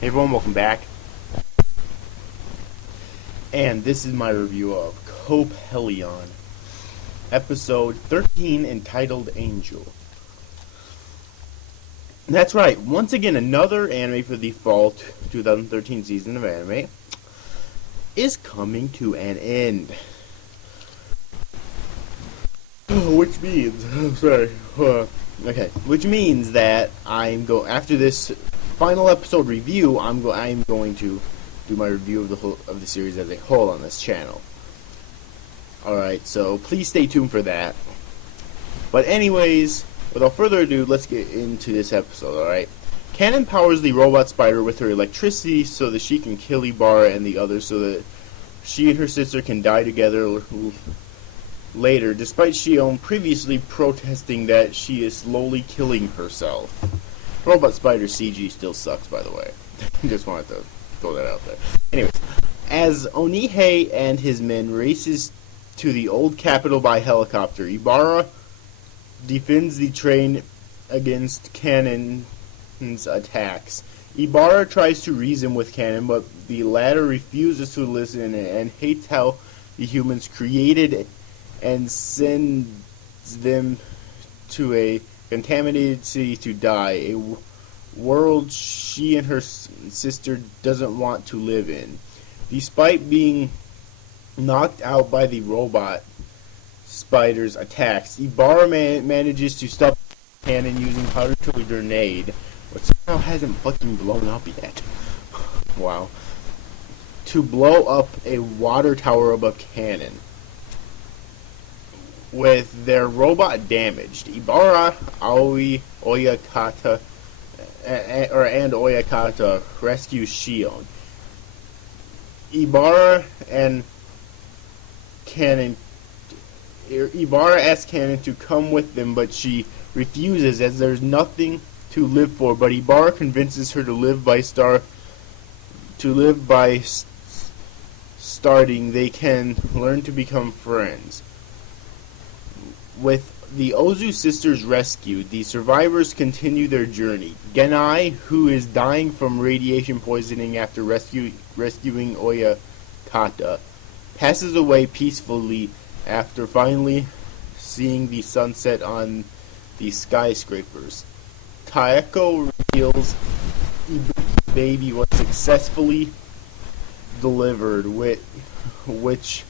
Hey everyone, welcome back. And this is my review of Coppelion, episode 13, entitled Angel. That's right, once again another anime for the fall 2013 season of anime is coming to an end. Which means, which means that after this final episode review, I'm going to do my review of the series as a whole on this channel. Alright, so please stay tuned for that. But anyways, without further ado, let's get into this episode, alright? Cannon powers the robot spider with her electricity so that she can kill Ibarra and the others so that she and her sister can die together later, despite Shion previously protesting that she is slowly killing herself. Robot Spider CG still sucks, by the way. Just wanted to throw that out there. Anyways, as Onihei and his men races to the old capital by helicopter, Ibarra defends the train against Cannon's attacks. Ibarra tries to reason with Cannon, but the latter refuses to listen and hates how the humans created and sends them to a contaminated city to die, a world she and her sister doesn't want to live in. Despite being knocked out by the robot spider's attacks, Ibarra manages to stop Cannon using powder to a grenade, but somehow hasn't fucking blown up yet. Wow. To blow up a water tower above Cannon. With their robot damaged, Ibarra, Aoi, Oyakata, and Oyakata rescue Shion. Ibarra asks Cannon to come with them, but she refuses as there's nothing to live for. But Ibarra convinces her to live by starting. They can learn to become friends. With the Ozu sisters rescued, the survivors continue their journey. Genai, who is dying from radiation poisoning after rescuing Oyakata, passes away peacefully after finally seeing the sunset on the skyscrapers. Taeko reveals Ibuki's baby was successfully delivered, which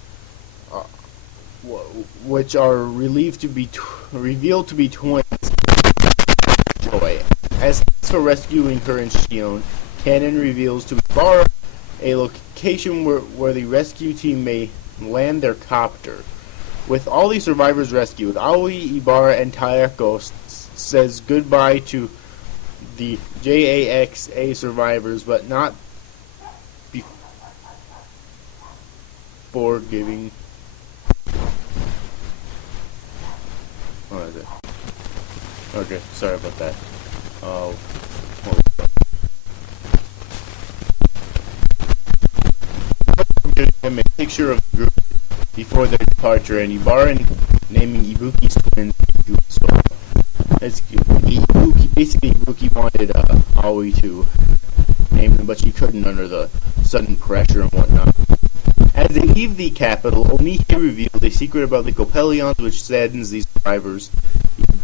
are revealed to be twins. Joy. As for rescuing her and Shion, Cannon reveals to Ibarra a location where the rescue team may land their copter. With all the survivors rescued, Aoi, Ibarra, and Taeko says goodbye to the JAXA survivors, but not before giving. What is it? Okay, sorry about that. A picture of the group before their departure, and Ibarra naming Ibuki's twins. So that's Ibuki wanted Aoi to name them, but she couldn't under the sudden pressure and whatnot. As they leave the capital, Onihei reveals a secret about the Coppelions, which saddens the survivors.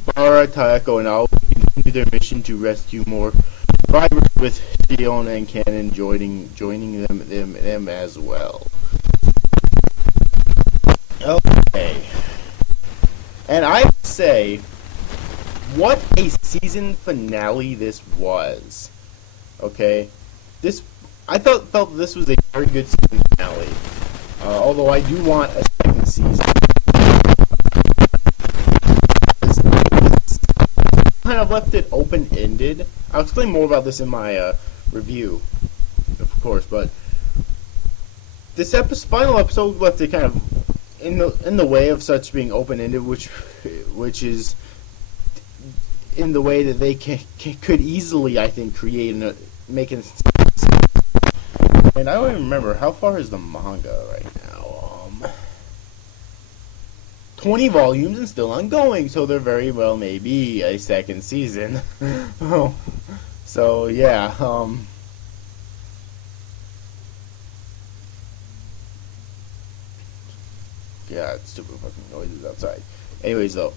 Ibarra, Taeko, and Aoi continue their mission to rescue more survivors, with Shion and Cannon joining them as well. Okay. And I would say, what a season finale this was. Okay? I felt this was a very good season finale. Although I do want a second season. Kind of left it open-ended. I'll explain more about this in my review, of course, but this final episode left it kind of in the way of such being open-ended, which is in the way that they could easily, I think, make an. And I don't even remember how far is the manga right now. 20 volumes and still ongoing, so there very well may be a second season. So yeah, God, stupid fucking noises outside. Anyways, though.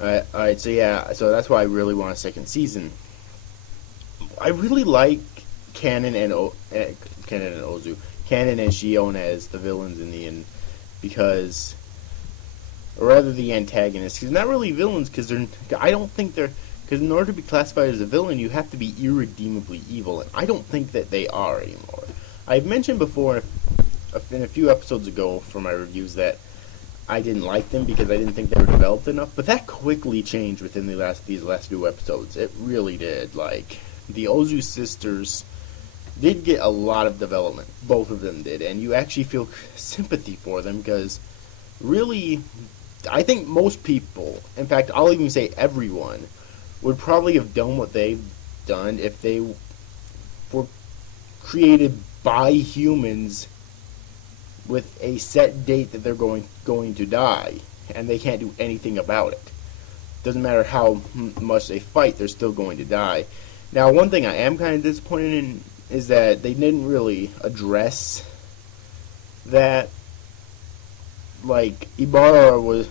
Alright, so yeah, so that's why I really want a second season. I really like Kanon and Ozu. Kanon and Shion as the villains in the end, because, or rather the antagonists, because not really villains, because I don't think they're, because in order to be classified as a villain, you have to be irredeemably evil, and I don't think that they are anymore. I've mentioned before in a few episodes ago for my reviews that I didn't like them because I didn't think they were developed enough, but that quickly changed within these last few episodes. It really did. Like, the Ozu sisters did get a lot of development. Both of them did, and you actually feel sympathy for them because, really, I think most people, in fact, I'll even say everyone, would probably have done what they've done if they were created by humans with a set date that they're going to die, and they can't do anything about it. Doesn't matter how much they fight, they're still going to die. Now, one thing I am kind of disappointed in is that they didn't really address that. Like, Ibarra was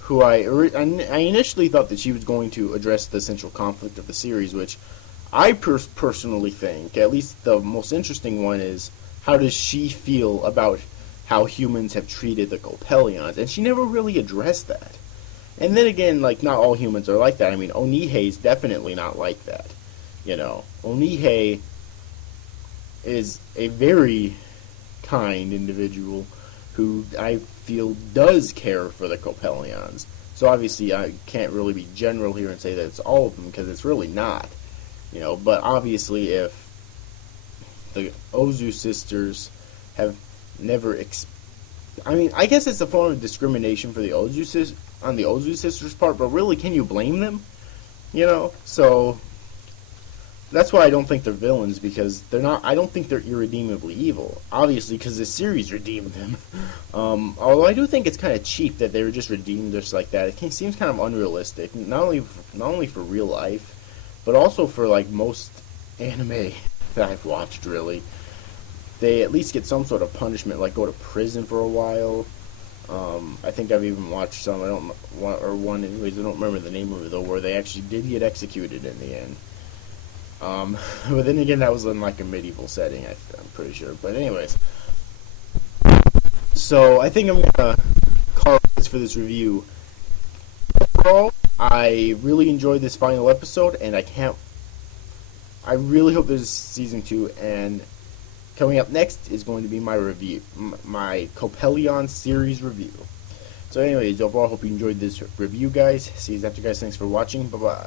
who I initially thought that she was going to address the central conflict of the series, which I personally think, at least the most interesting one, is how does she feel about how humans have treated the Coppelions? And she never really addressed that. And then again, like, not all humans are like that. I mean, Onihei's definitely not like that. You know, Onihei is a very kind individual who I feel does care for the Coppelions. So obviously I can't really be general here and say that it's all of them, because it's really not. You know, but obviously if the Ozu sisters have never I mean, I guess it's a form of discrimination for the on the Ozu sisters' part, but really, can you blame them? You know, so that's why I don't think they're villains, because they're not. I don't think they're irredeemably evil. Obviously, because the series redeemed them. Although I do think it's kind of cheap that they were just redeemed just like that. It seems kind of unrealistic, not only for real life, but also for like most anime that I've watched. Really, they at least get some sort of punishment, like go to prison for a while. I think I've even watched some. I don't remember the name of it though, where they actually did get executed in the end. But then again, that was in like a medieval setting, I'm pretty sure. But anyways, so I think I'm gonna call it for this review. Overall, I really enjoyed this final episode, and I really hope there's season 2. And coming up next is going to be my review, my Coppelion series review. So anyways, overall, I hope you enjoyed this review, guys. See you after, guys. Thanks for watching. Bye bye.